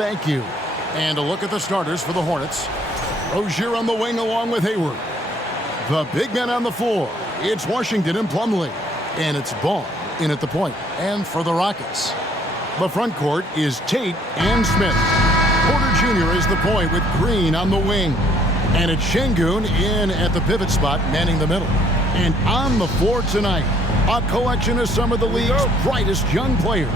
thank you. And a look at the starters for the Hornets. Rozier on the wing along with Hayward. The big men on the floor. It's Washington and Plumlee. And it's Ball in at the point. And for the Rockets, the front court is Tate and Smith. Porter Jr. is the point with Green on the wing. And it's Şengün in at the pivot spot, manning the middle. And on the floor tonight, a collection of some of the league's brightest young players.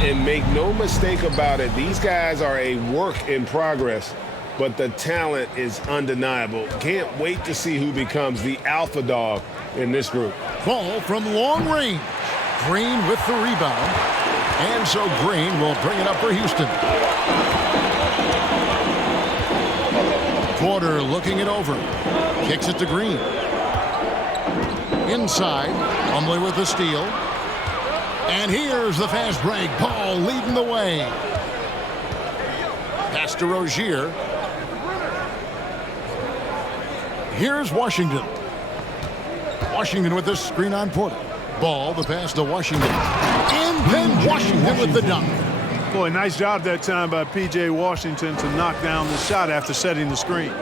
And make no mistake about it, these guys are a work in progress, but the talent is undeniable. Can't wait to see who becomes the alpha dog in this group. Ball from long range. Green with the rebound. And so Green will bring it up for Houston. Porter looking it over. Kicks it to Green. Inside, Plumlee with the steal. And here's the fast break. Ball leading the way. Pass to Rozier. Here's Washington. Washington with the screen on Porter. Ball, the pass to Washington. And then Washington with the dunk. Boy, nice job that time by P.J. Washington to knock down the shot after setting the screen.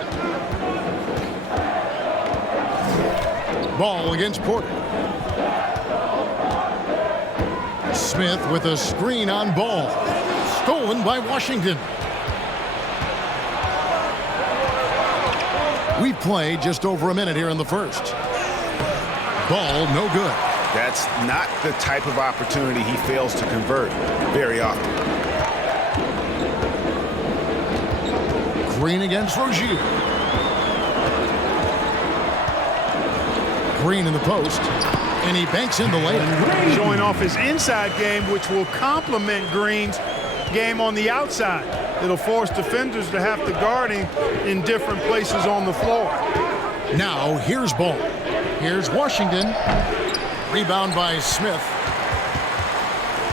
Ball against Porter. Smith with a screen on Ball. Stolen by Washington. We play just over a minute here in the first. Ball no good. That's not the type of opportunity he fails to convert very often. Green against Rozier. Green in the post, and he banks in the layup. Showing off his inside game, which will complement Green's game on the outside. It'll force defenders to have to guard him in different places on the floor. Now, here's Ball. Here's Washington. Rebound by Smith.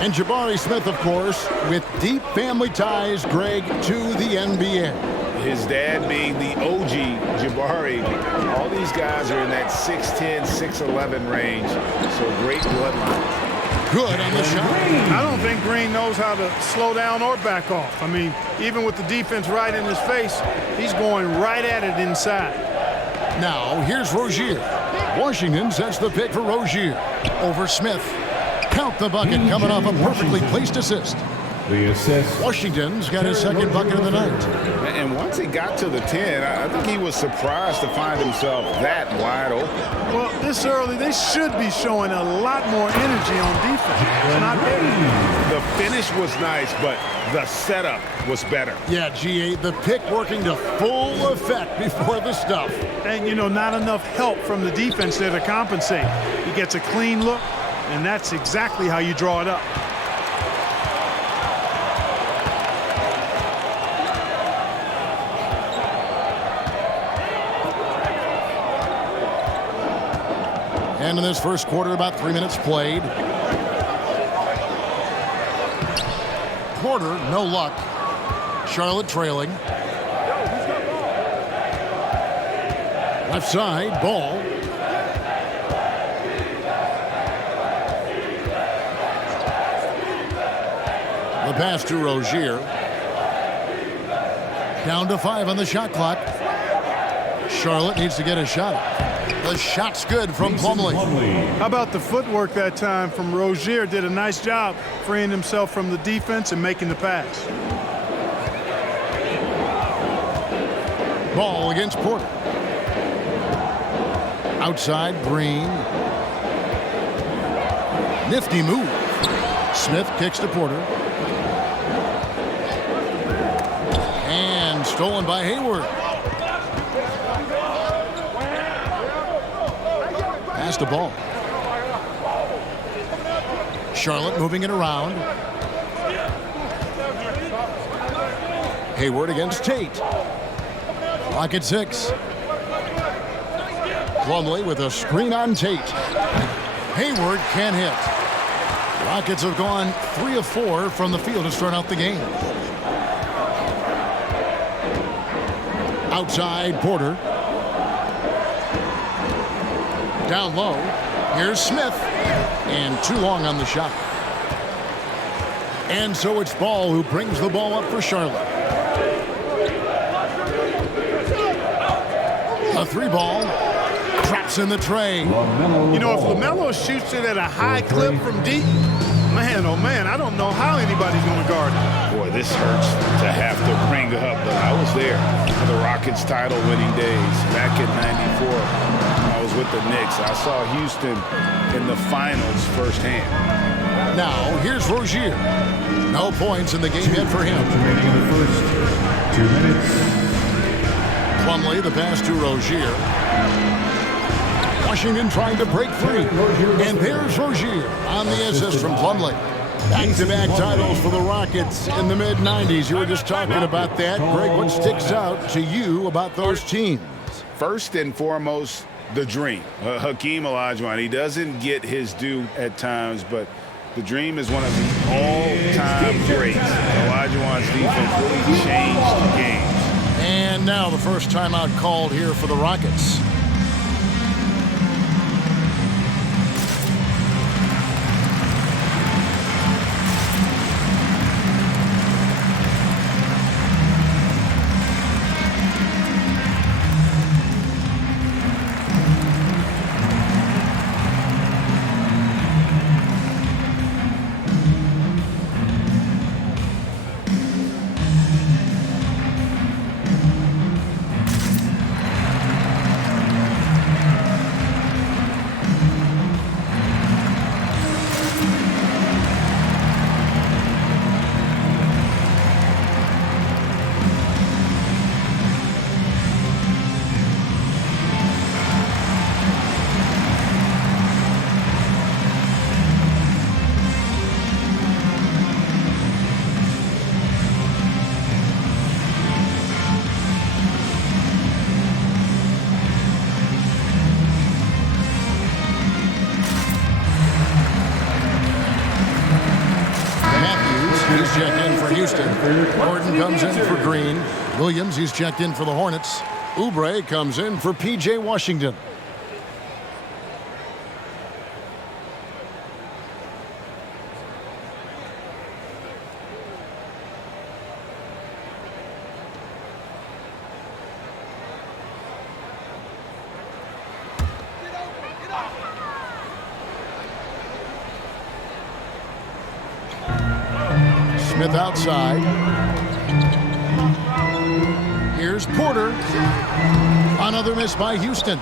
And Jabari Smith, of course, with deep family ties, Greg, to the NBA. His dad being the OG Jabari. All these guys are in that 6'10", 6'11" range. So great bloodline. Good on the shot. I don't think Green knows how to slow down or back off. I mean, even with the defense right in his face, he's going right at it inside. Now, here's Rozier. Washington sets the pick for Rozier. Over Smith. Count the bucket coming off a perfectly placed assist. The assist. Washington's got his second bucket of the night. And once he got to the 10, I think he was surprised to find himself that wide open. Well, this early, they should be showing a lot more energy on defense. It's not there. The finish was nice, but the setup was better. Yeah, GA, the pick working to full effect before the stuff. And, you know, not enough help from the defense there to compensate. He gets a clean look, and that's exactly how you draw it up. And in this first quarter, about 3 minutes played. Porter, no luck. Charlotte trailing. Left side, Ball. The pass to Rozier. Down to 5 on the shot clock. Charlotte needs to get a shot. The shot's good from Plumlee. How about the footwork that time from Rozier? Did a nice job freeing himself from the defense and making the pass. Ball against Porter. Outside, Green. Nifty move. Smith kicks to Porter. And stolen by Hayward. Pass the ball. Charlotte moving it around. Hayward against Tate. Clock at 6. Plumlee with a screen on Tate. Hayward can't hit. Rockets have gone 3 of 4 from the field to start out the game. Outside, Porter. Down low. Here's Smith. And too long on the shot. And so it's Ball who brings the ball up for Charlotte. A 3-ball. Traps in the tray. You know, if LaMelo shoots it at a high clip from deep, man, oh man, I don't know how anybody's going to guard it. Boy, this hurts to have to bring up, but I was there for the Rockets title-winning days back in '94. I was with the Knicks. I saw Houston in the finals firsthand. Now, here's Rozier. No points in the game yet for him. Remaining in the first 2 minutes. Plumlee, the pass to Rozier. Washington trying to break free. And there's Rozier on the assist from Plumlee. Back-to-back titles for the Rockets in the mid-'90s. You were just talking about that. Greg, what sticks out to you about those teams? First and foremost, the dream. Hakeem Olajuwon, he doesn't get his due at times, but the Dream is one of the all-time greats. Olajuwon's defense really changed the game. And now the first timeout called here for the Rockets. He's checked in for Houston. Gordon comes in for Green. Williams, he's checked in for the Hornets. Oubre comes in for P.J. Washington. Smith outside. Here's Porter. Another miss by Houston.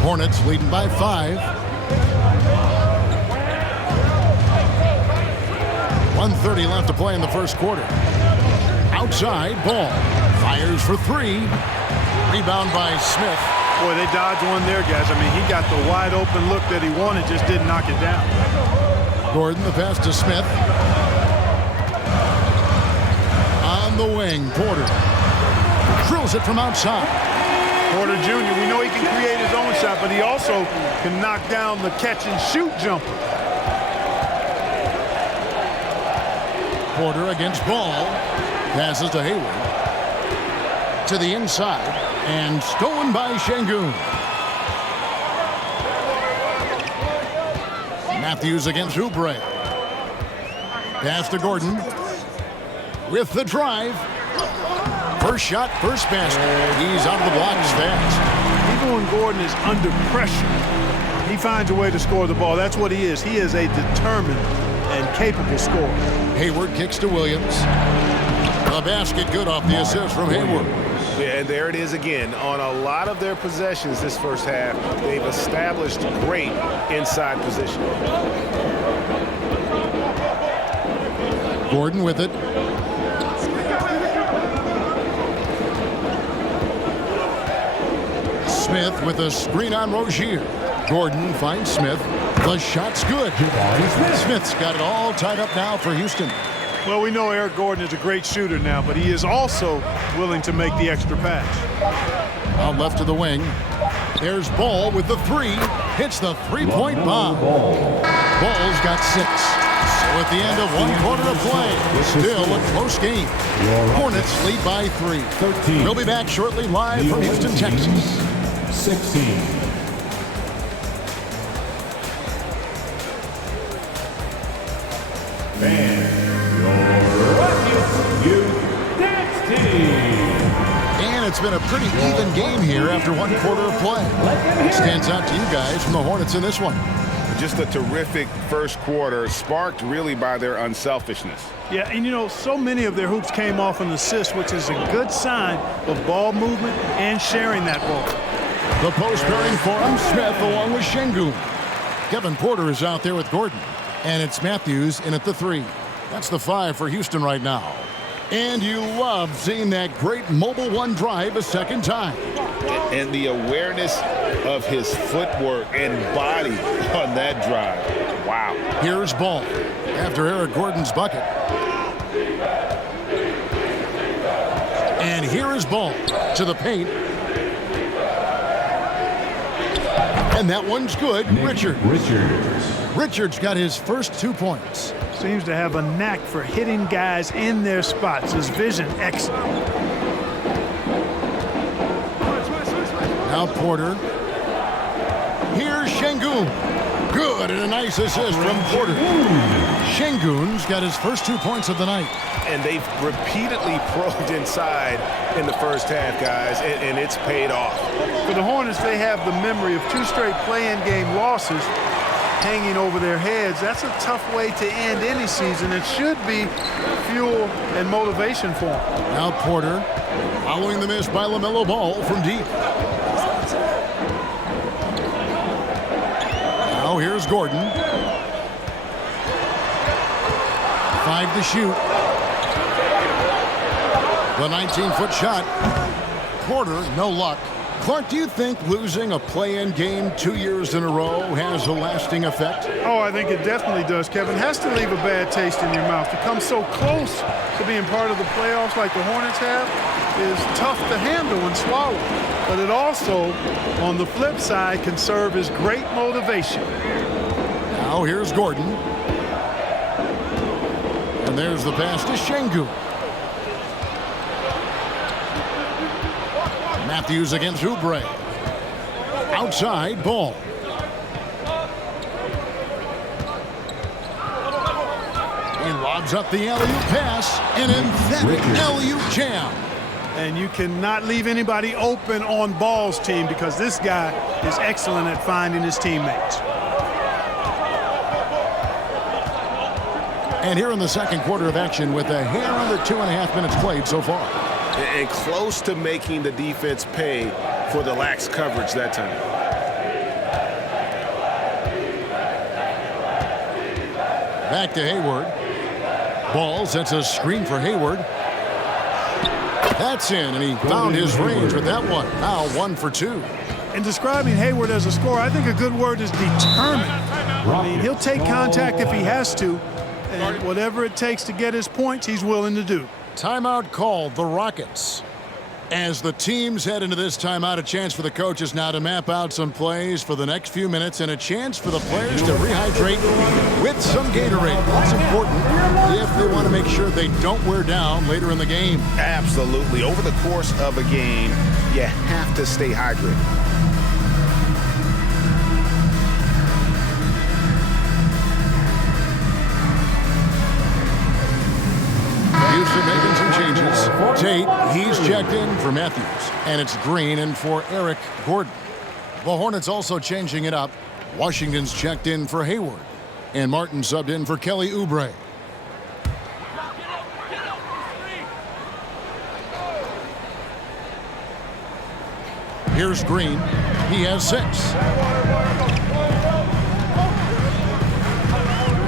Hornets leading by 5. 1:30 left to play in the first quarter. Outside, Ball. Fires for 3. Rebound by Smith. Boy, they dodged one there, guys. I mean, he got the wide open look that he wanted, just didn't knock it down. Gordon, the pass to Smith. On the wing, Porter. Drills it from outside. Porter Jr., we know he can create his own shot, but he also can knock down the catch-and-shoot jumper. Porter against Ball. Passes to Hayward. To the inside. And stolen by Şengün. Matthews against Oubre. Pass to Gordon. With the drive. First shot, first basket. He's out of the blocks fast. Even when Gordon is under pressure, he finds a way to score the ball. That's what he is. He is a determined and capable scorer. Hayward kicks to Williams. A basket good off the assist from Hayward. Yeah, and there it is again. On a lot of their possessions this first half, they've established great inside position. Gordon with it. Smith with a screen on Rozier. Gordon finds Smith. The shot's good. Smith's got it all tied up now for Houston. Well, we know Eric Gordon is a great shooter now, but he is also willing to make the extra pass. Out left to the wing. There's Ball with the 3. Hits the three-point bomb. Ball's got 6. So at the end of one quarter of play, still a close game. Hornets lead by 3. 13. We'll be back shortly live from Houston, Texas. 16. Man. it's been a pretty even game here after one quarter of play. What stands out to you guys from the Hornets in this one? Just a terrific first quarter, sparked really by their unselfishness. Yeah, and you know, so many of their hoops came off an assist, which is a good sign of ball movement and sharing that ball. The post pairing for him, Smith along with Şengün. Kevin Porter is out there with Gordon. And it's Matthews in at the 3. That's the 5 for Houston right now. And you love seeing that great mobile one drive a second time. And the awareness of his footwork and body on that drive. Wow. Here's Ball after Eric Gordon's bucket. And here is Ball to the paint. And that one's good. Richards got his first 2 points. Seems to have a knack for hitting guys in their spots. His vision excellent. Now Porter. Here's Şengün. Good, and a nice assist from Porter. Şengün's got his first 2 points of the night. And they've repeatedly probed inside in the first half, guys, and it's paid off. For the Hornets, they have the memory of 2 straight play-in game losses hanging over their heads. That's a tough way to end any season. It should be fuel and motivation for them. Now Porter following the miss by LaMelo Ball from deep. Now here's Gordon. 5 to shoot. The 19-foot shot. Porter, no luck. Clark, do you think losing a play-in game 2 years in a row has a lasting effect? Oh, I think it definitely does, Kevin. Has to leave a bad taste in your mouth. To come so close to being part of the playoffs like the Hornets have is tough to handle and swallow. But it also, on the flip side, can serve as great motivation. Now here's Gordon. And there's the pass to Şengün. Matthews against Oubre. Outside, Ball. He lobs up the alley-oop pass. An emphatic alley-oop jam. And you cannot leave anybody open on Ball's team because this guy is excellent at finding his teammates. And here in the second quarter of action with a hair under 2.5 minutes played so far. And close to making the defense pay for the lax coverage that time. Back to Hayward. Ball sets a screen for Hayward. That's in, and he found his range with that one. Now 1 for 2. In describing Hayward as a scorer, I think a good word is determined. I mean, he'll take contact if he has to, and whatever it takes to get his points, he's willing to do. Timeout called, the Rockets. As the teams head into this timeout, a chance for the coaches now to map out some plays for the next few minutes and a chance for the players to rehydrate with some Gatorade. That's important if they want to make sure they don't wear down later in the game. Absolutely. Over the course of a game, you have to stay hydrated. Houston making some changes. Tate, he's checked in for Matthews. And it's Green in for Eric Gordon. The Hornets also changing it up. Washington's checked in for Hayward. And Martin subbed in for Kelly Oubre. Here's Green. He has 6.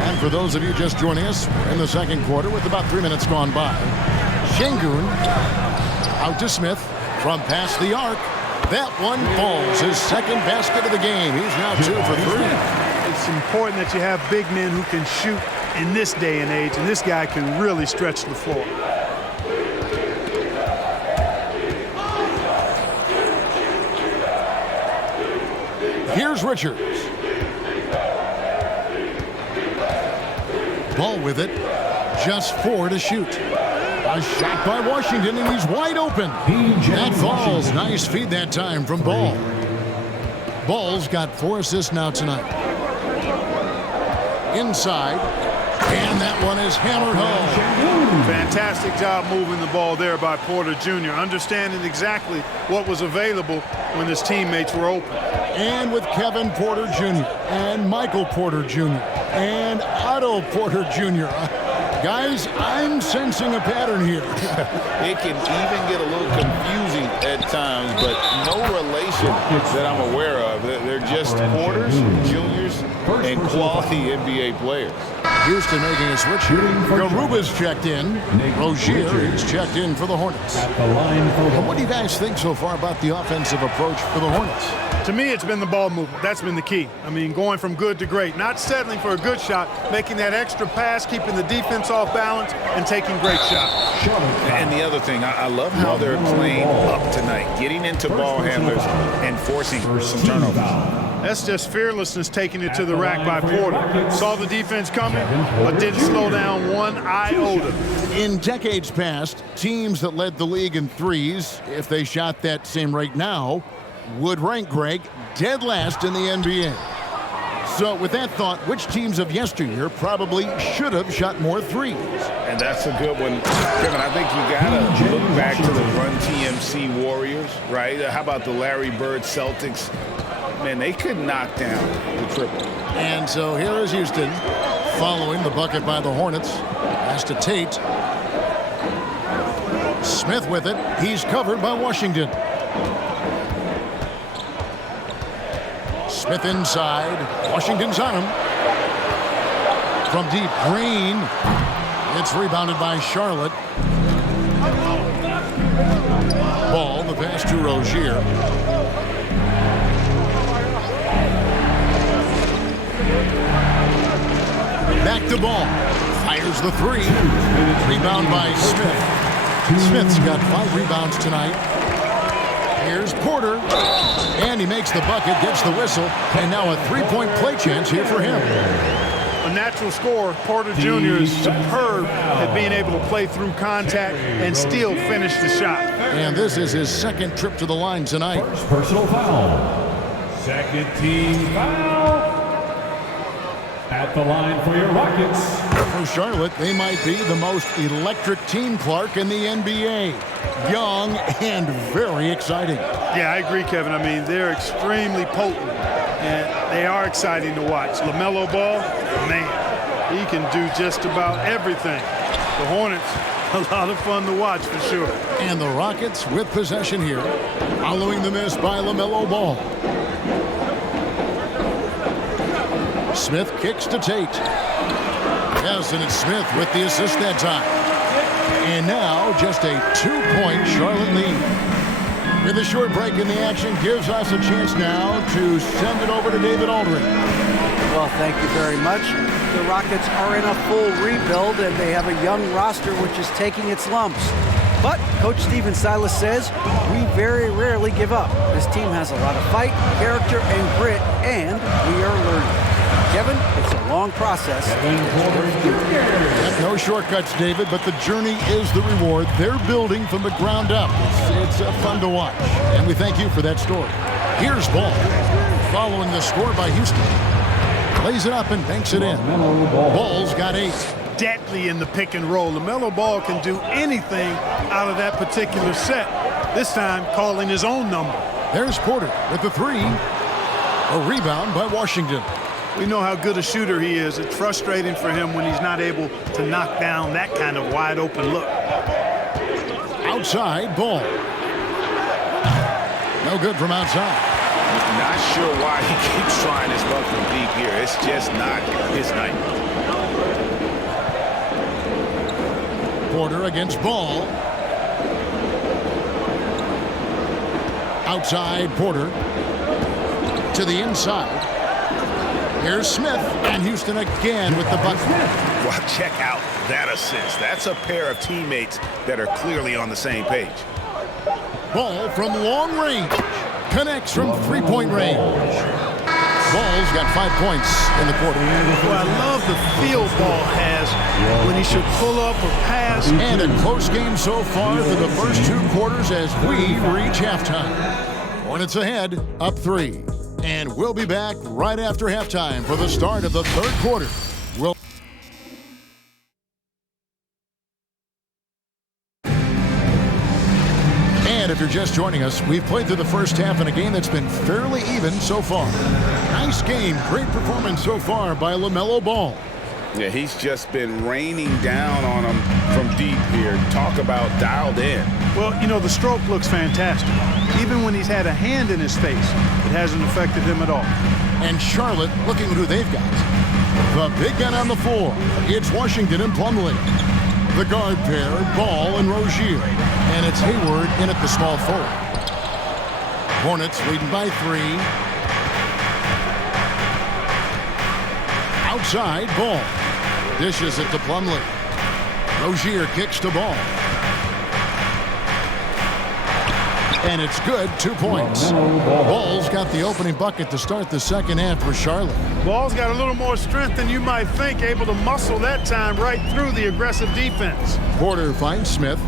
And for those of you just joining us, we're in the second quarter with about 3 minutes gone by. Şengün out to Smith from past the arc. That one falls. His second basket of the game. He's now 2 for 3. It's important that you have big men who can shoot in this day and age, and this guy can really stretch the floor. Here's Richards. Ball with it. Just 4 to shoot. A shot by Washington, and he's wide open. That falls. Nice feed that time from Ball. Ball's got 4 assists now tonight. Inside. And that one is hammered home. Fantastic job moving the ball there by Porter Jr., understanding exactly what was available when his teammates were open. And with Kevin Porter Jr. and Michael Porter Jr. and Otto Porter Jr. Guys, I'm sensing a pattern here. It can even get a little confusing at times, but no relation that I'm aware of. They're just Porters, Juniors, and quality NBA players. Houston making a switch here. Garuba's checked in. Rozier is checked in for the Hornets. And what do you guys think so far about the offensive approach for the Hornets? To me, it's been the ball movement. That's been the key. I mean, going from good to great. Not settling for a good shot, making that extra pass, keeping the defense off balance, and taking great shots. And the other thing, I love how they're playing up tonight, getting into ball handlers and forcing some turnovers. That's just fearlessness taking it to the rack by Porter. Saw the defense coming, but didn't slow down one iota. In decades past, teams that led the league in threes, if they shot that same rate now, would rank, Greg, dead last in the NBA. So with that thought, which teams of yesteryear probably should have shot more threes? And that's a good one. Kevin, I think you got to look back to the Run TMC Warriors, right? How about the Larry Bird Celtics? Man, they could knock down the triple. And so here is Houston following the bucket by the Hornets. Pass to Tate. Smith with it. He's covered by Washington. Smith inside. Washington's on him. From deep, Green. It's rebounded by Charlotte. Ball, the pass to Rozier. Back to Ball. Fires the three. Rebound by Smith. Smith's got 5 rebounds tonight. Here's Porter. And he makes the bucket, gets the whistle, and now a 3-point play chance here for him. A natural scorer, Porter Jr. is superb at being able to play through contact and still finish the shot. And this is his second trip to the line tonight. First personal foul. Second team foul. At the line for your Rockets. For Charlotte, they might be the most electric team, Clark, in the NBA. Young and very exciting. Yeah, I agree, Kevin. I mean, they're extremely potent, and they are exciting to watch. LaMelo Ball, man, he can do just about everything. The Hornets, a lot of fun to watch for sure. And the Rockets with possession here, following the miss by LaMelo Ball. Smith kicks to Tate. Yes, and it's Smith with the assist that time. And now just a 2-point Charlotte lead. With a short break in the action gives us a chance now to send it over to David Aldridge. Well, thank you very much. The Rockets are in a full rebuild, and they have a young roster which is taking its lumps. But Coach Stephen Silas says we very rarely give up. This team has a lot of fight, character, and grit, and we are learning. Kevin, it's a long process. No shortcuts, David, but the journey is the reward. They're building from the ground up. It's fun to watch, and we thank you for that story. Here's Ball, following the score by Houston. Plays it up and banks it in. Ball's got 8. Deadly in the pick and roll. LaMelo Ball can do anything out of that particular set. This time, calling his own number. There's Porter with the 3. A rebound by Washington. We know how good a shooter he is. It's frustrating for him when he's not able to knock down that kind of wide open look. Outside, Ball. No good from outside. Not sure why he keeps trying his luck from deep here. It's just not his night. Porter against Ball. Outside, Porter. To the inside. Here's Smith, and Houston again with the bucket. Well, check out that assist. That's a pair of teammates that are clearly on the same page. Ball from long range. Connects from 3-point range. Ball's got 5 points in the quarter. Well, I love the feel Ball has when he should pull up or pass. And a close game so far through the first 2 quarters as we reach halftime. Hornets ahead, up 3. And we'll be back right after halftime for the start of the 3rd quarter. And if you're just joining us, we've played through the first half in a game that's been fairly even so far. Nice game, great performance so far by LaMelo Ball. Yeah, he's just been raining down on him from deep here. Talk about dialed in. Well, you know, the stroke looks fantastic. Even when he's had a hand in his face, it hasn't affected him at all. And Charlotte, looking at who they've got. The big men on the floor. It's Washington and Plumlee. The guard pair, Ball and Rozier. And it's Hayward in at the small forward. Hornets leading by 3. Outside, Ball. Dishes it to Plumlee. Rozier kicks to Ball. And it's good, 2 points. Ball's got the opening bucket to start the second half for Charlotte. Ball's got a little more strength than you might think, able to muscle that time right through the aggressive defense. Porter finds Smith.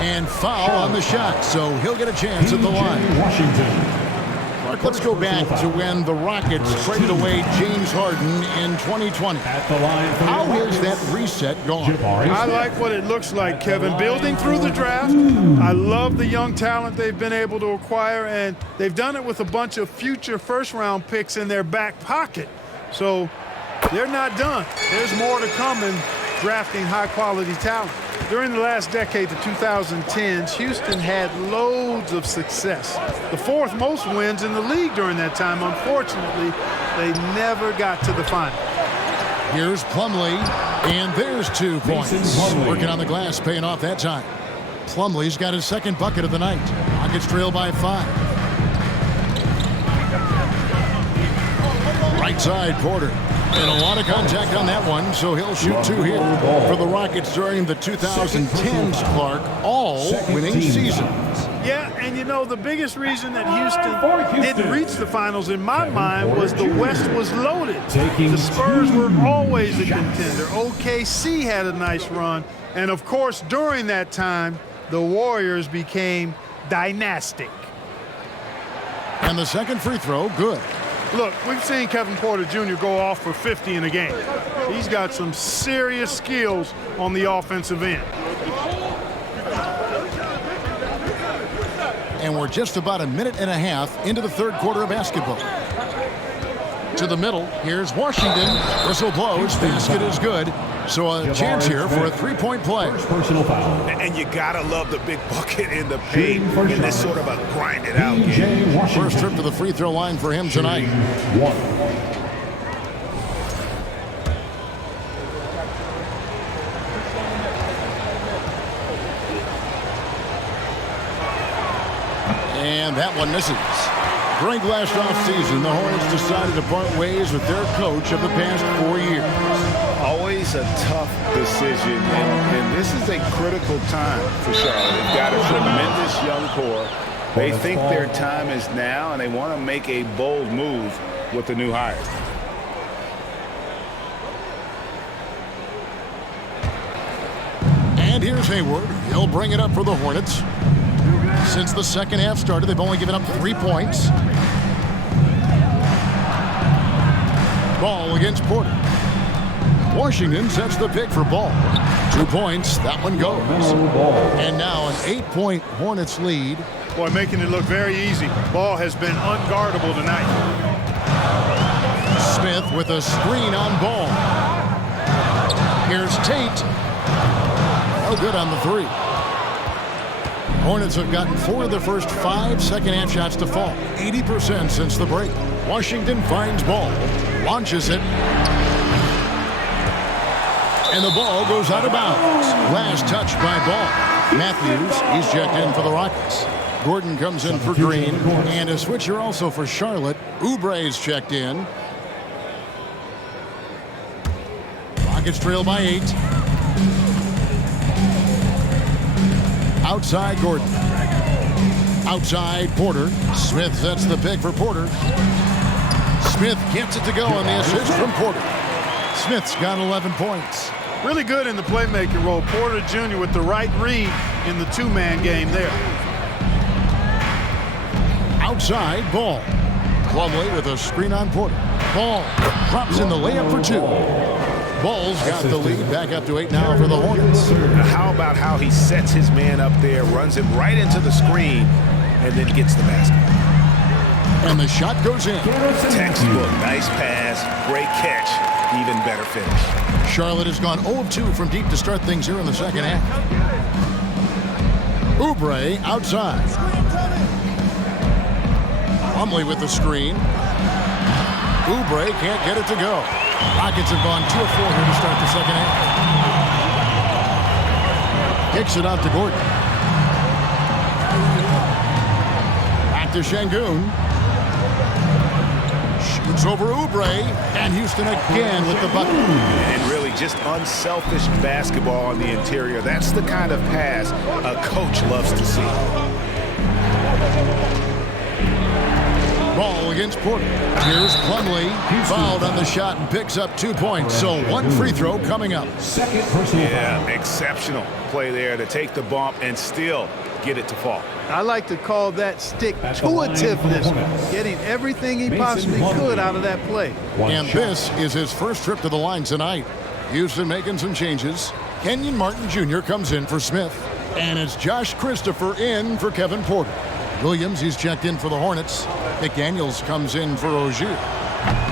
And foul on the shot, so he'll get a chance at the line. Washington. Mark, let's go back to when the Rockets traded away James Harden in 2020. At the line for How your has that reset gone? I like what it looks like, Kevin. Building through the draft. I love the young talent they've been able to acquire, and they've done it with a bunch of future first-round picks in their back pocket. So they're not done. There's more to come in drafting high-quality talent. During the last decade, the 2010s, Houston had loads of success. The 4th most wins in the league during that time. Unfortunately, they never got to the final. Here's Plumlee, and there's 2 points. Working on the glass, paying off that time. Plumlee's got his second bucket of the night. Rockets trail by 5. Right side, Porter. And a lot of contact on that one, so he'll shoot 2 here. For the Rockets during the 2010s, Clark, all winning seasons. Yeah, and you know, the biggest reason that Houston didn't reach the finals in my mind was the West was loaded. The Spurs were always a contender. OKC had a nice run. And of course, during that time, the Warriors became dynastic. And the second free throw, good. Look, we've seen Kevin Porter Jr. go off for 50 in a game. He's got some serious skills on the offensive end. And we're just about a minute and a half into the third quarter of basketball. To the middle, here's Washington. Whistle blows, basket is good. So a chance here for a 3-point play. Personal foul. And you gotta love the big bucket in the paint in this sort of a grind it out game. First trip to the free throw line for him tonight. 1. And that one misses. During last offseason, the Hornets decided to part ways with their coach of the past 4 years. Always a tough decision, and this is a critical time for Charlotte. They've got a tremendous young core. They think their time is now, and they want to make a bold move with the new hire. And here's Hayward. He'll bring it up for the Hornets. Since the second half started, they've only given up 3 points. Ball against Porter. Washington sets the pick for Ball. 2 points. That one goes. And now an 8-point Hornets lead. Boy, making it look very easy. Ball has been unguardable tonight. Smith with a screen on Ball. Here's Tate. No good on the 3. Hornets have gotten 4 of the first 5 second-half shots to fall. 80% since the break. Washington finds Ball. Launches it. And the ball goes out of bounds. Last touch by Ball. Matthews, he's checked in for the Rockets. Gordon comes in for Green. And a switcher also for Charlotte. Oubre's checked in. Rockets trail by 8. Outside Gordon. Outside Porter. Smith sets the pick for Porter. Smith gets it to go on the assist from Porter. Smith's got 11 points. Really good in the playmaking role. Porter Jr. with the right read in the 2-man game there. Outside, Ball. Plumlee with a screen on Porter. Ball drops in the layup for 2. Ball's got the lead back up to 8 now for the Hornets. Now, how about how he sets his man up there, runs him right into the screen, and then gets the basket? And the shot goes in. Textbook, nice pass, great catch, even better finish. Charlotte has gone 0 of 2 from deep to start things here in the second half. Oubre outside. Plumlee with the screen. Oubre can't get it to go. Rockets have gone 2 of 4 here to start the second half. Kicks it out to Gordon. Back to Şengün. Shoots over Oubre, and Houston again with the bucket. And really just unselfish basketball on the interior. That's the kind of pass a coach loves to see. Ball against Porter. Here's Plumlee, fouled on the shot and picks up 2 points. So 1 free throw coming up. Second personal Yeah, foul. exceptional play there to take the bump and still get it to fall. I like to call that At the line for the stick-to-itiveness, Hornets. getting everything he Mason possibly Plumlee. could out of that play. One And shot. this is his first trip to the line tonight. Houston making some changes. Kenyon Martin Jr. comes in for Smith. And it's Josh Christopher in for Kevin Porter. Williams, he's checked in for the Hornets. McDaniels comes in for Rozier.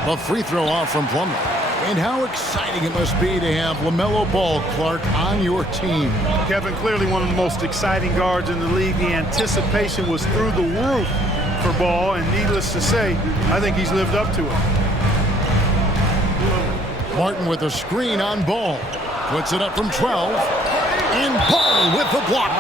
A free throw off from Plumlee. And how exciting it must be to have LaMelo Ball, Clark, on your team. Kevin, clearly one of the most exciting guards in the league. The anticipation was through the roof for Ball, and needless to say, I think he's lived up to it. Martin with a screen on Ball. Puts it up from 12. And Ball with the block.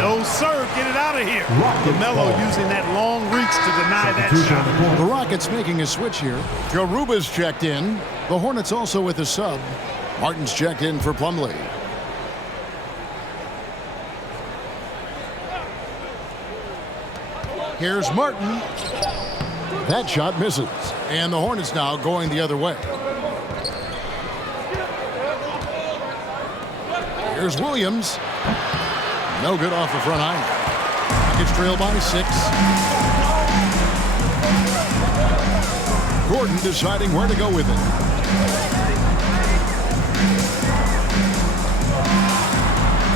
No, sir. Get it out of here. LaMelo using that long reach to deny that shot. The Rockets making a switch here. Garuba's checked in. The Hornets also with a sub. Martin's checked in for Plumlee. Here's Martin. That shot misses. And the Hornets now going the other way. Here's Williams. No good off the front iron. Rockets trail by 6. Gordon deciding where to go with it.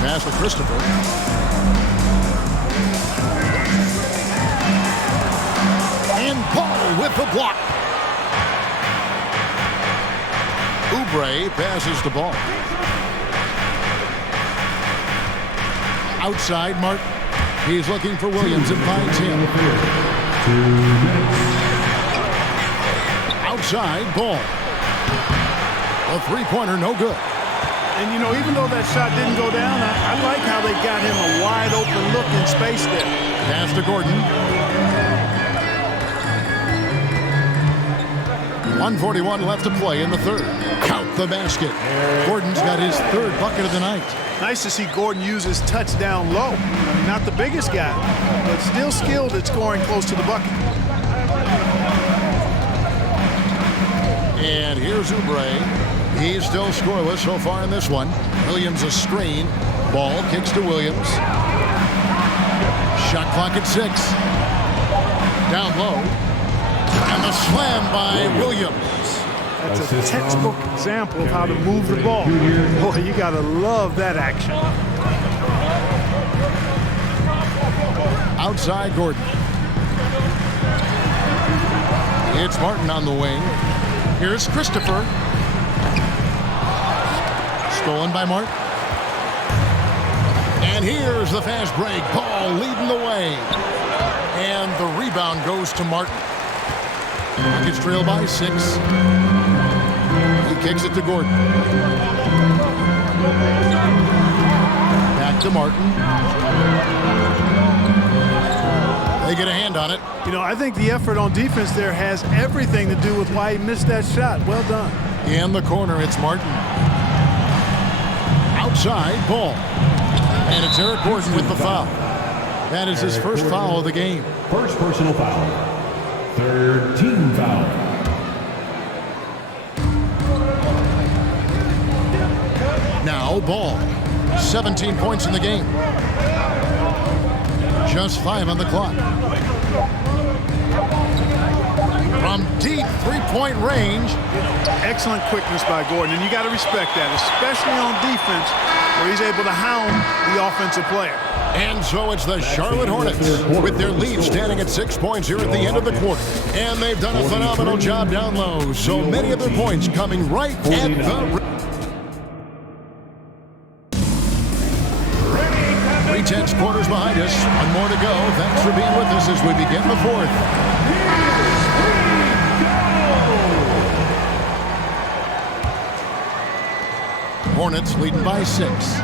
Pass to Christopher. And Paul with the block. Oubre passes the ball. Outside, Martin. He's looking for Williams and finds him. Outside, Ball. A three-pointer, no good. And, you know, even though that shot didn't go down, I like how they got him a wide-open look in space there. Pass to Gordon. 1:41 left to play in the third. Count the basket. Gordon's got his third bucket of the night. Nice to see Gordon use his touchdown low. I mean, not the biggest guy, but still skilled at scoring close to the bucket. And here's Oubre. He's still scoreless so far in this one. Williams a screen. Ball kicks to Williams. Shot clock at 6. Down low. And the slam by Williams. That's a textbook example of how to move the ball. Boy, you got to love that action. Outside Gordon. It's Martin on the wing. Here's Christopher. Stolen by Martin. And here's the fast break. Ball leading the way. And the rebound goes to Martin. Rockets trail by 6. He kicks it to Gordon. Back to Martin. They get a hand on it. You know, I think the effort on defense there has everything to do with why he missed that shot. Well done. In the corner, it's Martin. Outside, Ball. And it's Eric Gordon with the foul. That is his first foul of the game. First personal foul. Third team foul. Now Ball. 17 points in the game. Just 5 on the clock. From deep three-point range. Excellent quickness by Gordon, and you got to respect that, especially on defense, where he's able to hound the offensive player. And so it's the Charlotte Hornets with their lead standing at 6 points here at the end of the quarter. And they've done a phenomenal job down low. So many of their points coming right at the... 3/10 quarters behind us. One more to go. Thanks for being with us as we begin the fourth. Hornets leading by 6.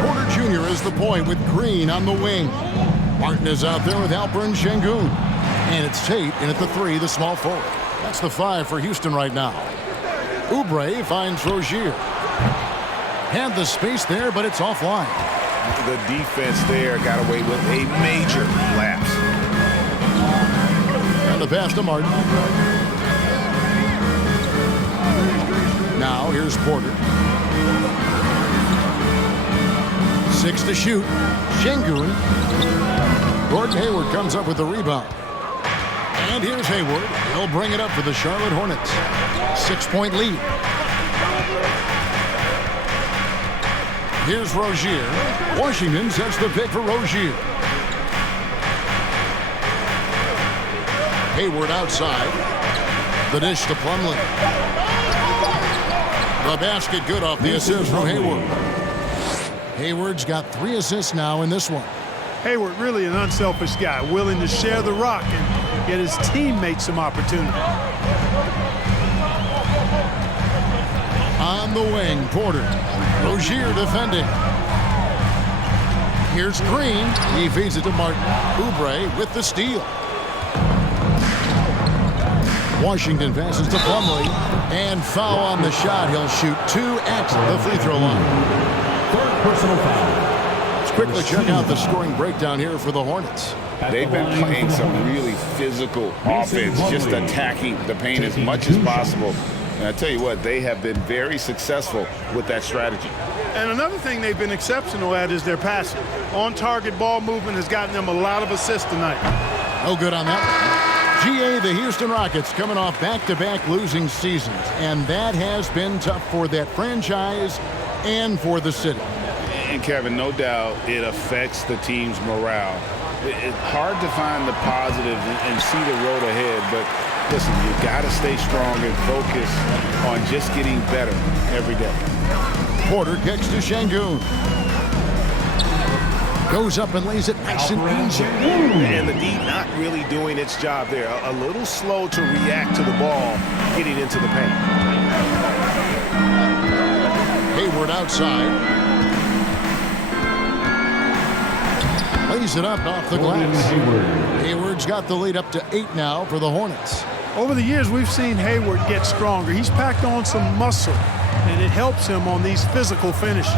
Porter Jr. is the point with Green on the wing. Martin is out there with Alperen Sengun. And it's Tate in at the 3, the small forward. That's the 5 for Houston right now. Oubre finds Rozier. Had the space there, but it's offline. The defense there got away with a major lapse. And the pass to Martin. Now here's Porter. 6 to shoot. Sengun. Gordon Hayward comes up with the rebound. And here's Hayward. He'll bring it up for the Charlotte Hornets. 6-point lead. Here's Rozier. Washington sets the pick for Rozier. Hayward outside. The dish to Plumlee. The basket good off the assist from Hayward. Hayward's got 3 assists now in this one. Hayward, really an unselfish guy, willing to share the rock and get his teammates some opportunity. On the wing, Porter. Rozier defending. Here's Green. He feeds it to Martin. Oubre with the steal. Washington passes to Plumlee. And foul on the shot. He'll shoot 2 at the free throw line. Third personal foul. Let's quickly check out the scoring breakdown here for the Hornets. They've been playing some really physical offense, just attacking the paint as much as possible. And I tell you what, they have been very successful with that strategy. And another thing they've been exceptional at is their passing. On-target ball movement has gotten them a lot of assists tonight. No good on that. GA, the Houston Rockets coming off back-to-back losing seasons. And that has been tough for that franchise and for the city. And Kevin, no doubt it affects the team's morale. It's hard to find the positives and see the road ahead, but listen, you got to stay strong and focus on just getting better every day. Porter kicks to Sengun. Goes up and lays it nice and easy. And the D not really doing its job there. A little slow to react to the ball getting into the paint. Hayward outside. Lays it up off the glass. Hayward's got the lead up to 8 now for the Hornets. Over the years, we've seen Hayward get stronger. He's packed on some muscle, and it helps him on these physical finishes.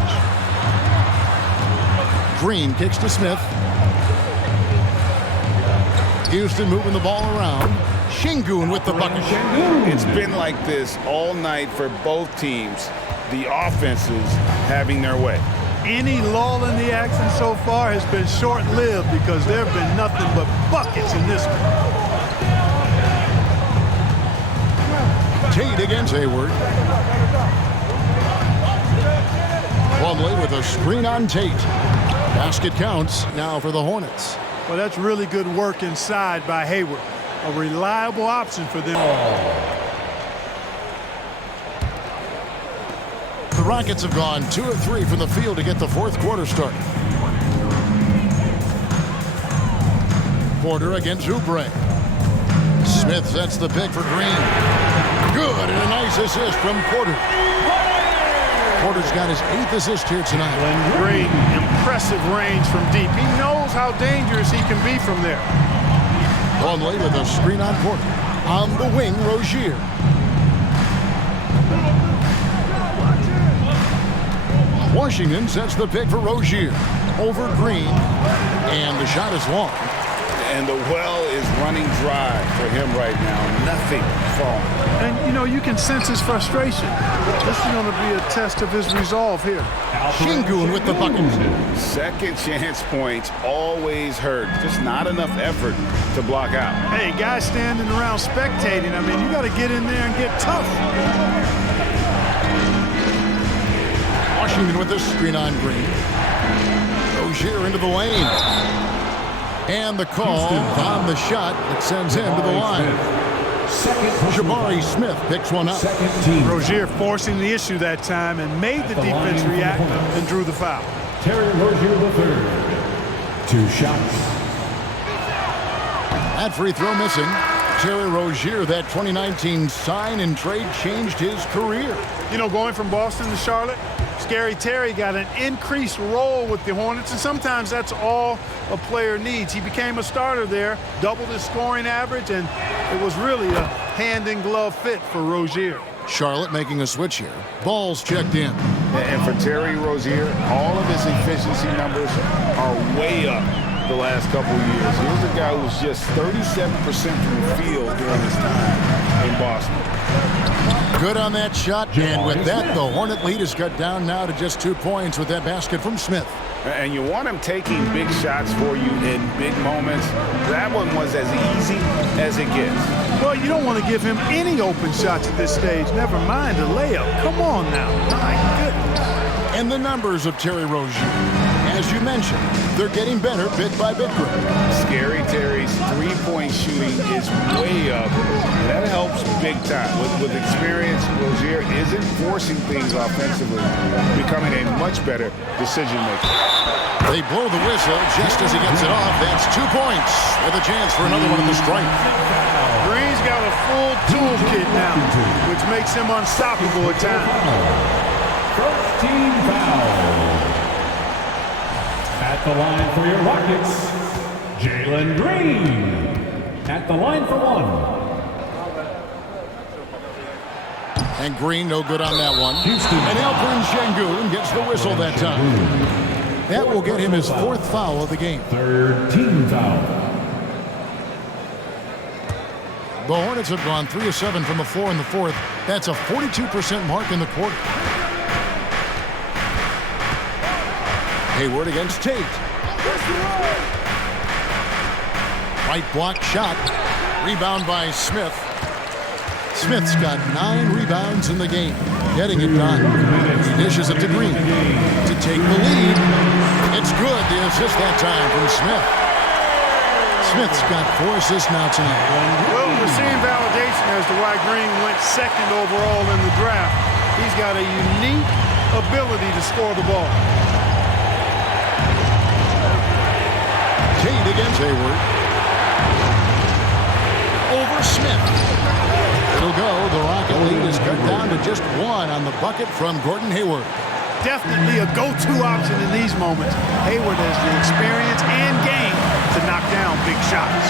Green kicks to Smith. Houston moving the ball around. Sengun with the bucket. It's been like this all night for both teams. The offenses having their way. Any lull in the action so far has been short-lived because there have been nothing but buckets in this one. Tate against Hayward. Plumlee with a screen on Tate. Basket counts now for the Hornets. Well, that's really good work inside by Hayward. A reliable option for them. The Rockets have gone 2 of 3 from the field to get the fourth quarter started. Porter against Oubre. Smith sets the pick for Green. Good, and a nice assist from Porter. Porter's got his 8th assist here tonight. Green, impressive range from deep. He knows how dangerous he can be from there. Plumlee with a screen on Porter. On the wing, Rozier. Washington sets the pick for Rozier over Green, and the shot is long. And the well is running dry for him right now. Nothing falling. And, you know, you can sense his frustration. This is going to be a test of his resolve here. Şengün with the bucket. Second chance points always hurt. Just not enough effort to block out. Hey, guys standing around spectating, I mean, you got to get in there and get tough. Washington with the screen on Green. Rozier into the lane. And the call on the shot that sends him to the line. Jabari Smith picks one up. Rozier forcing the issue that time and made the defense react and drew the foul. Terry Rozier III. 2 shots. That free throw missing. Terry Rozier, that 2019 sign and trade changed his career. You know, going from Boston to Charlotte, Scary Terry got an increased role with the Hornets, and sometimes that's all a player needs. He became a starter there, doubled his scoring average, and it was really a hand-in-glove fit for Rozier. Charlotte making a switch here. Ball's checked in. And for Terry Rozier, all of his efficiency numbers are way up the last couple of years. Here's a guy who was just 37% from the field during his time in Boston. Good on that shot, and with that, the Hornet lead is cut down now to just 2 points with that basket from Smith. And you want him taking big shots for you in big moments. That one was as easy as it gets. Well, you don't want to give him any open shots at this stage, never mind a layup. Come on now. My goodness. And the numbers of Terry Rozier. As you mentioned, they're getting better bit by bit. Scary Terry's three-point shooting is way up. That helps big time. With experience, Rozier isn't forcing things offensively, becoming a much better decision maker. They blow the whistle just as he gets it off. That's 2 points with a chance for another one at the stripe. Green's got a full toolkit now, which makes him unstoppable at times. First team foul. At the line for your Rockets, Jalen Green. At the line for 1. And Green no good on that one. And Alperen Şengün gets the whistle that time. That will get him his 4th foul of the game. 3rd team foul. The Hornets have gone 3 of 7 from the floor in the 4th. That's a 42% mark in the quarter. Hayward against Tate. Right block shot. Rebound by Smith. Smith's got 9 rebounds in the game. Getting it done. He dishes it to Green to take the lead. It's good. The assist that time from Smith. Smith's got 4 assists now tonight. Well, we're seeing validation as to why Green went 2nd overall in the draft. He's got a unique ability to score the ball. Tate against Hayward. Over Smith. It'll go. The Rocket lead is cut down to just 1 on the bucket from Gordon Hayward. Definitely a go-to option in these moments. Hayward has the experience and game to knock down big shots.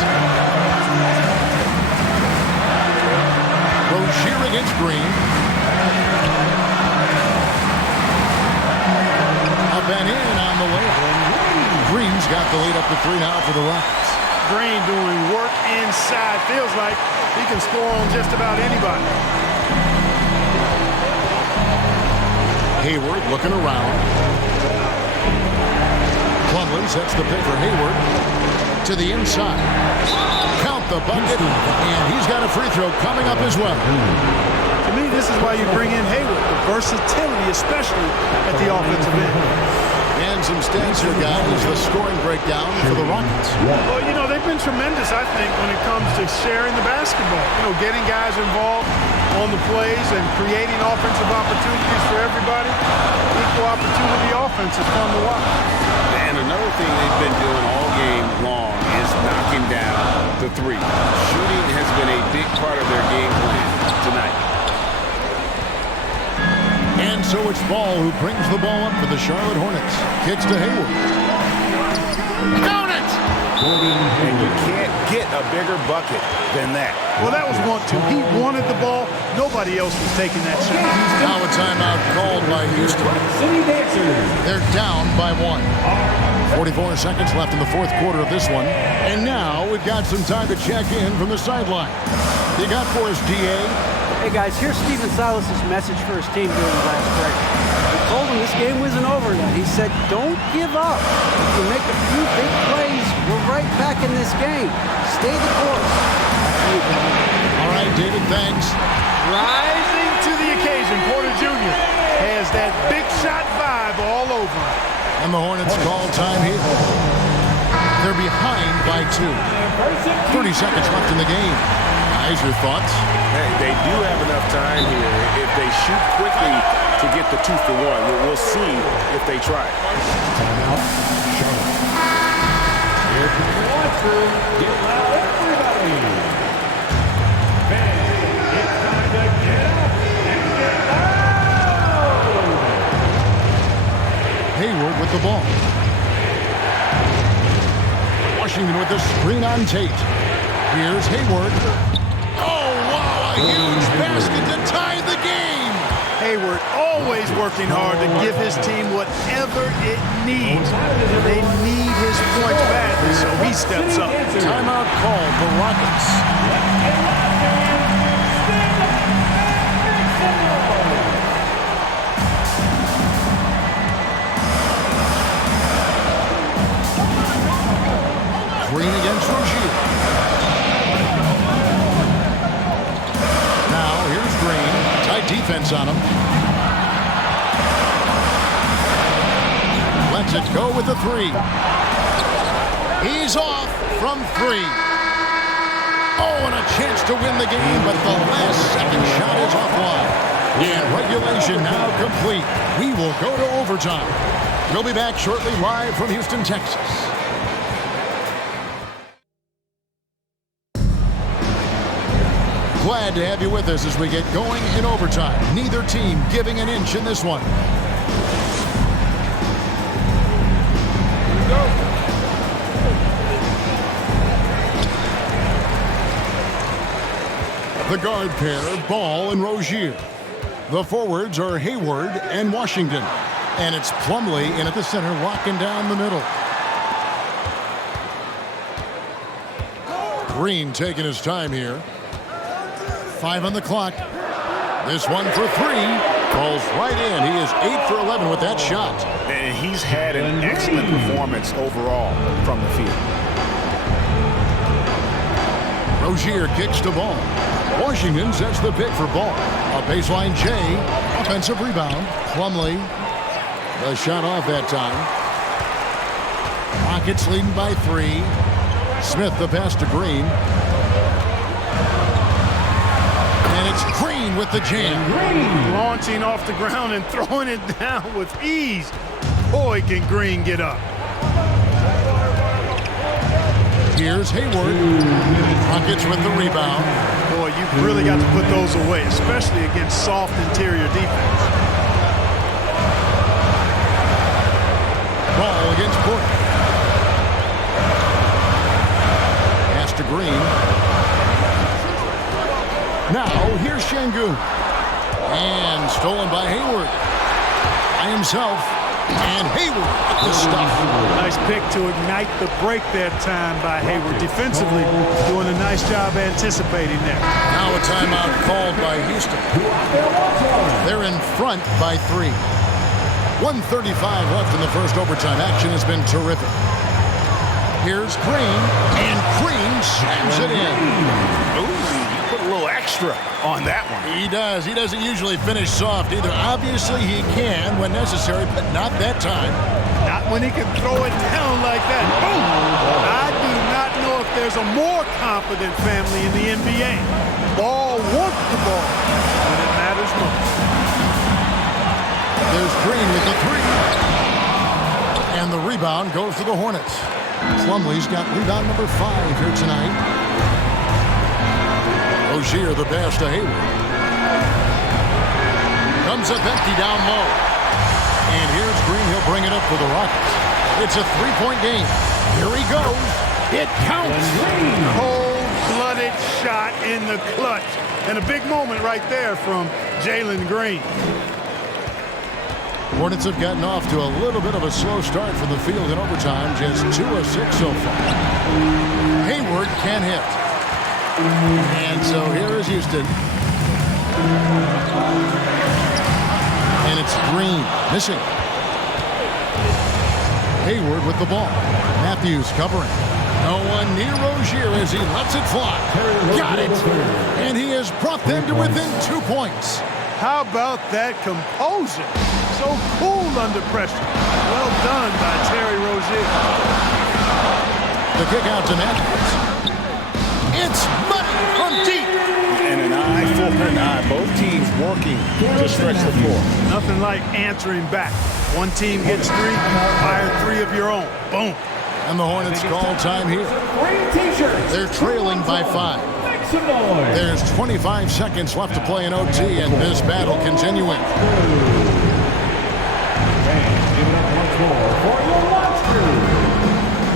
Rozier against Green. Up and in on the way. Green's got the lead up to 3 now for the Rockets. Green doing work inside. Feels like he can score on just about anybody. Hayward looking around. Plumlee sets the pick for Hayward. To the inside. Count the bucket. And he's got a free throw coming up as well. To me, this is why you bring in Hayward. The versatility, especially at the offensive end. And some stats here, guys, the scoring breakdown for the Rockets. Well, you know, they've been tremendous, I think, when it comes to sharing the basketball. You know, getting guys involved on the plays and creating offensive opportunities for everybody. Equal opportunity offense is fun to watch. And another thing they've been doing all game long is knocking down the 3. Shooting has been a big part of their game plan tonight. And so it's Ball who brings the ball up for the Charlotte Hornets. Kicks to Hayward. Down it! And you can't get a bigger bucket than that. Well, that was 1-2. He wanted the ball. Nobody else was taking that shot. Now a timeout called by Houston. City Dancers. They're down by 1. 44 seconds left in the fourth quarter of this one. And now we've got some time to check in from the sideline. You got for us, DA? Hey guys, here's Stephen Silas' message for his team during the last break. He told them this game wasn't over yet. He said, don't give up. If you make a few big plays, we're right back in this game. Stay the course. All right, David, thanks. Rising to the occasion, Porter Jr. has that big shot vibe all over him. And the Hornets call time here. They're behind by 2. 30 seconds left in the game. Guys, your thoughts? Hey, they do have enough time here if they shoot quickly to get the 2 for 1. We'll see if they try. Timeout, Charlotte. If you want to, get loud, everybody. Man, it's time to get up and get loud. Hayward with the ball. Washington with the screen on Tate. Here's Hayward. Oh, wow, a huge basket to tie the game. Hayward always working hard to give his team whatever it needs. They need his points badly, so he steps up. Timeout called the Rockets. Green against Rozier. Now here's Green. Tight defense on him. Lets it go with the 3. He's off from 3. Oh, and a chance to win the game, but the last second shot is offline. And regulation now complete. We will go to overtime. We'll be back shortly live from Houston, Texas. Glad to have you with us as we get going in overtime. Neither team giving an inch in this one. The guard pair, Ball and Rozier. The forwards are Hayward and Washington. And it's Plumlee in at the center, locking down the middle. Green taking his time here. 5 on the clock. This one for 3. Falls right in. He is 8 for 11 with that shot. And he's had an excellent performance overall from the field. Rozier kicks to Ball. Washington sets the pick for Ball. A baseline J. Offensive rebound. Plumlee. The shot off that time. Rockets leading by 3. Smith the pass to Green. And it's Green with the jam. Green launching off the ground and throwing it down with ease. Boy, can Green get up. Here's Hayward. Rockets with the rebound. Boy, you've really got to put those away, especially against soft interior defense. Ball against Porter. Pass to Green. Now, here's Şengün. And stolen by Hayward. By himself. And Hayward with the stuff. Nice pick to ignite the break that time by Hayward. Defensively, doing a nice job anticipating that. Now a timeout called by Houston. They're in front by 3. 1:35 left in the first overtime. Action has been terrific. Here's Green, and Green slams it in. Ooh, you put a little extra on that one. He does. He doesn't usually finish soft either. Obviously, he can when necessary, but not that time. Not when he can throw it down like that. Boom! I do not know if there's a more confident family in the NBA. Ball wants the ball when it matters most. There's Green with the 3. And the rebound goes to the Hornets. Plumlee's got rebound number 5 here tonight. Rozier the pass to Hayward. Comes up empty down low. And here's Green. He'll bring it up for the Rockets. It's a 3-point game. Here he goes. It counts. Cold-blooded shot in the clutch. And a big moment right there from Jalen Green. Hornets have gotten off to a little bit of a slow start for the field in overtime. Just 2 of 6 so far. Hayward can't hit. And so here is Houston. And it's Green missing. Hayward with the ball. Matthews covering. No one near Rozier as he lets it fly. Got it. And he has brought them to within 2 points. How about that composure? So cool under pressure. Well done by Terry Rozier. The kick out to Matthews. It's money from deep. And an eye for an eye. Both teams working to stretch the floor. Nothing like answering back. One team gets 3, fire 3 of your own. Boom. And the Hornets call time here. They're trailing by 5. There's 25 seconds left to play in OT, and this battle continuing.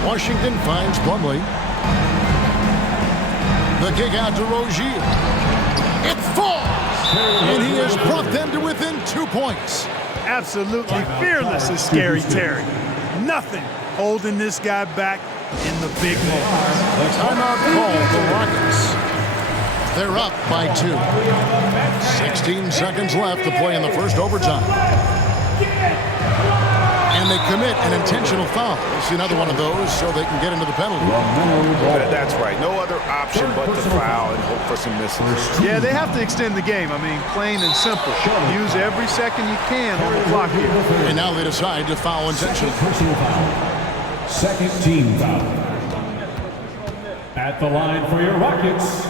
Washington finds Plumlee. The kick out to Rozier. It falls! And he has brought them to within 2 points. Absolutely fearless is Scary Terry. Nothing holding this guy back in the big moments. Timeout called the Rockets. They're up by 2. 16 seconds left to play in the first overtime. And they commit an intentional foul. It's another one of those so they can get into the penalty. That's right. No other option but to foul and hope for some misses. Yeah, they have to extend the game. I mean, plain and simple. Use every second you can on the clock here. And now they decide to foul intentionally. Personal foul. Second team foul. At the line for your Rockets,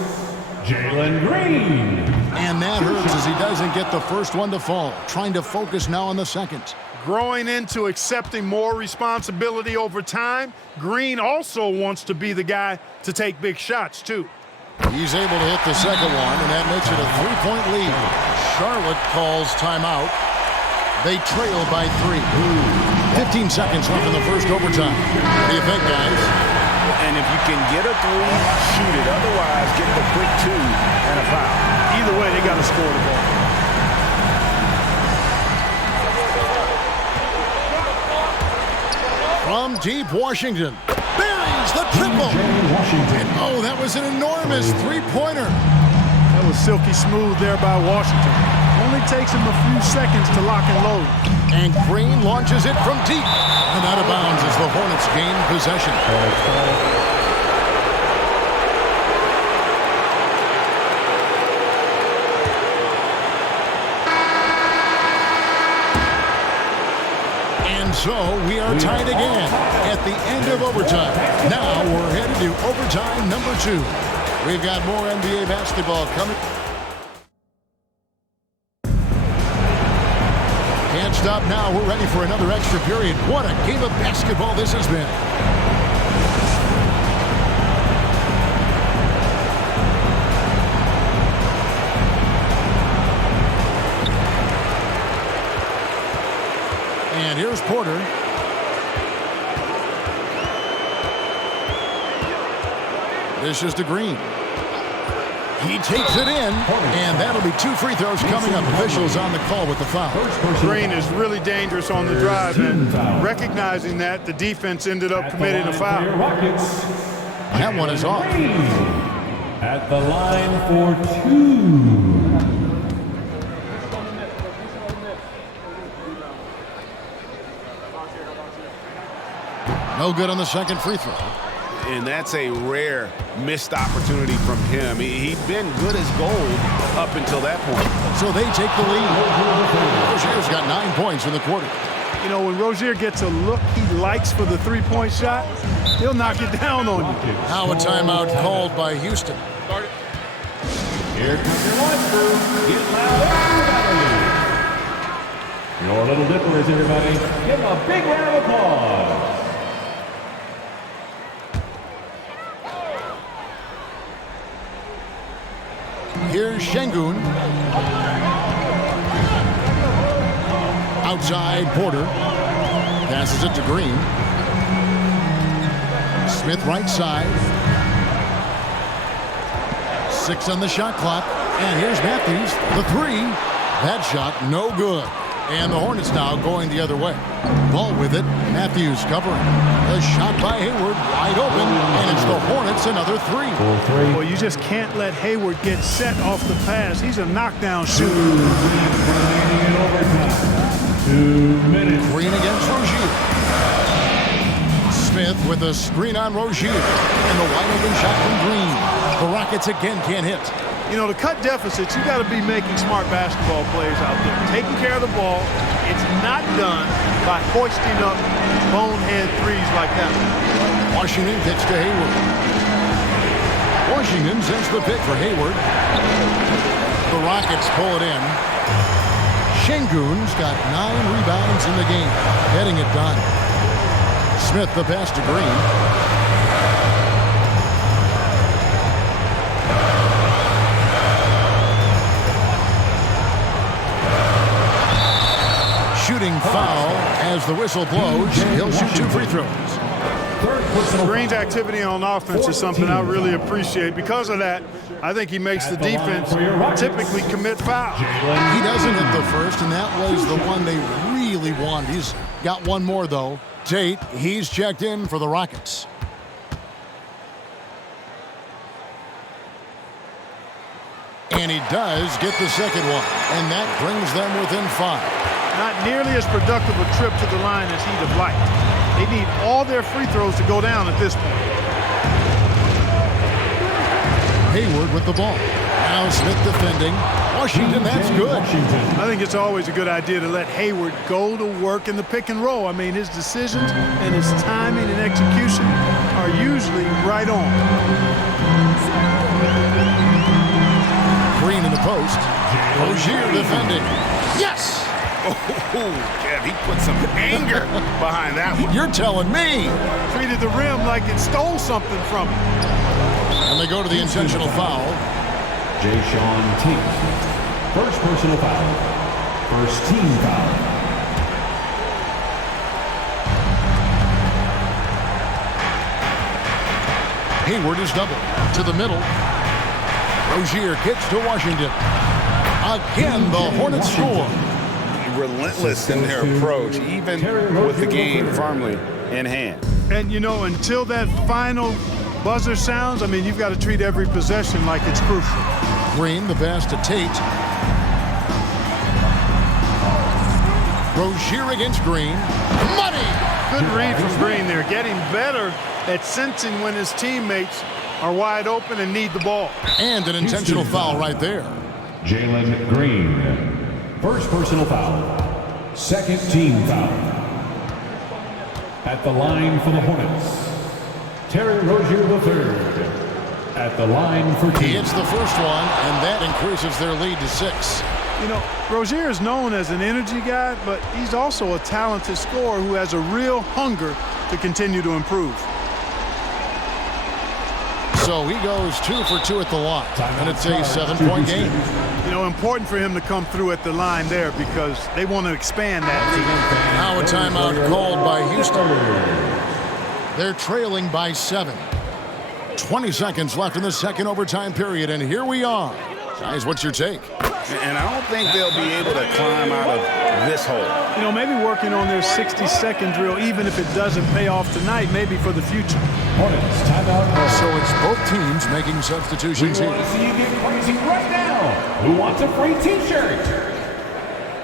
Jalen Green. And that hurts as he doesn't get the first one to fall. Trying to focus now on the second. Growing into accepting more responsibility over time, Green also wants to be the guy to take big shots, too. He's able to hit the second one, and that makes it a 3-point lead. Charlotte calls timeout. They trail by 3. 15 seconds left in the first overtime. What do you think, guys? And if you can get a 3, shoot it. Otherwise, get the quick 2 and a foul. Either way, they got to score the ball. From deep, Washington buries the triple. And oh, that was an enormous 3-pointer. That was silky smooth there by Washington. Only takes him a few seconds to lock and load. And Green launches it from deep. And out of bounds as the Hornets gain possession. And so we are tied again at the end of overtime. Now we're headed to overtime number 2. We've got more NBA basketball coming. Can't stop now. We're ready for another extra period. What a game of basketball this has been. And here's Porter. This is to Green. He takes it in, and that'll be 2 free throws coming up. Officials on the call with the foul. Green is really dangerous on the drive, and recognizing that, the defense ended up committing a foul. That one is off. At the line for 2. No good on the second free throw. And that's a rare missed opportunity from him. He'd been good as gold up until that point. So they take the lead. Rozier's got 9 points in the quarter. You know, when Rozier gets a look he likes for the 3-point shot, he'll knock it down on you. Now a timeout called by Houston. Here comes your one crew. Get loud, everybody. Your little Dipplers, everybody. Give them a big round of applause. Here's Şengün. Outside Porter. Passes it to Green. Smith right side. 6 on the shot clock. And here's Matthews. The 3. That shot no good. And the Hornets now going the other way. Ball with it. Matthews covering. The shot by Hayward wide open. And it's the Hornets another three. Well, you just can't let Hayward get set off the pass. He's a knockdown shooter. 2 minutes. Green against Rozier. Smith with a screen on Rozier. And the wide open shot from Green. The Rockets again can't hit. You know, to cut deficits, you got to be making smart basketball plays out there. Taking care of the ball. It's not done by hoisting up bonehead threes like that. Washington gets to Hayward. Washington sends the pick for Hayward. The Rockets pull it in. Şengün's got 9 rebounds in the game. Getting it done. Smith the pass to Green. Shooting foul as the whistle blows. He'll shoot 2 free throws. Green's activity on offense is something I really appreciate. Because of that, I think he makes the defense typically commit fouls. He doesn't hit the first, and that was the one they really wanted. He's got one more, though. Tate, he's checked in for the Rockets. And he does get the second one, and that brings them within 5. Not nearly as productive a trip to the line as he'd have liked. They need all their free throws to go down at this point. Hayward with the ball. Now Smith defending. Washington, that's good. I think it's always a good idea to let Hayward go to work in the pick and roll. I mean, his decisions and his timing and execution are usually right on. Green in the post. Rozier defending. Yes! Oh, Kev, he put some anger behind that one. You're telling me. Treated the rim like it stole something from him. And they go to the intentional foul. Jason Tate. First personal foul. First team foul. Hayward is double. To the middle. Rozier kicks to Washington. Again, the Hornets score. Relentless in their approach, even with the game firmly in hand. And, you know, until that final buzzer sounds, I mean, you've got to treat every possession like it's crucial. Green, the pass to Tate. Rozier against Green. Money! Good read from Green there, getting better at sensing when his teammates are wide open and need the ball. And an intentional foul right there. Jalen Green. First personal foul. Second team foul. At the line for the Hornets, Terry Rozier III. At the line for He team. hits the first one, and that increases their lead to 6. You know, Rozier is known as an energy guy, but he's also a talented scorer who has a real hunger to continue to improve. So he goes 2 for 2 at the line, and it's a 7-point game. You know, important for him to come through at the line there because they want to expand that lead. Now a timeout called by Houston. They're trailing by 7. 20 seconds left in the second overtime period, and here we are. Guys, what's your take? And I don't think they'll be able to climb out of this hole. You know, maybe working on their 60-second drill, even if it doesn't pay off tonight, maybe for the future. Hornets timeout. So it's both teams making substitutions We here. want to see you get crazy right now. Who wants a free T-shirt?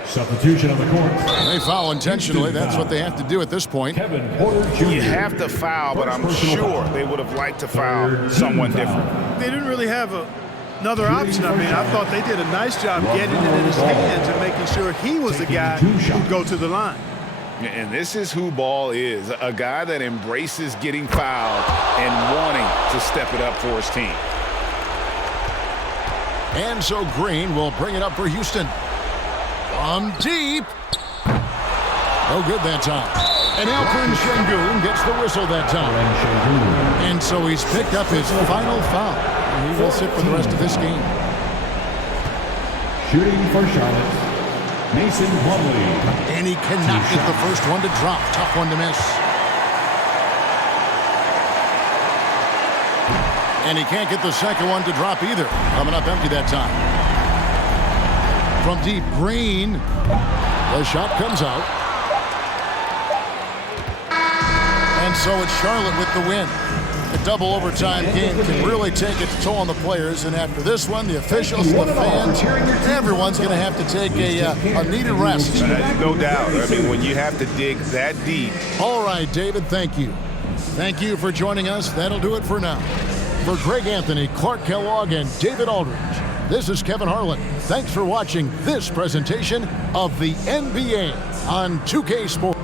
Substitution on the court. They foul intentionally. That's what they have to do at this point. Kevin Porter Jr. You have to foul, but I'm sure they would have liked to foul someone different. They didn't really have another option. I mean, I thought they did a nice job getting it in his hands and making sure he was the guy who'd go to the line. And this is who Ball is, a guy that embraces getting fouled and wanting to step it up for his team. And so Green will bring it up for Houston. From deep. No good that time. And Alperen Şengün gets the whistle that time. And so he's picked up his final foul. And he will sit for the rest of this game. Shooting for Charlotte, Mason Plumlee. And he cannot get the first one to drop. Tough one to miss. And he can't get the second one to drop either. Coming up empty that time. From deep, Green. The shot comes out. And so it's Charlotte with the win. A double overtime game can really take its toll on the players, and after this one, the officials, the fans, everyone's going to have to take a needed rest. No doubt. I mean, when you have to dig that deep. All right, David, thank you. Thank you for joining us. That'll do it for now. For Greg Anthony, Clark Kellogg, and David Aldridge, this is Kevin Harlan. Thanks for watching this presentation of the NBA on 2K Sports.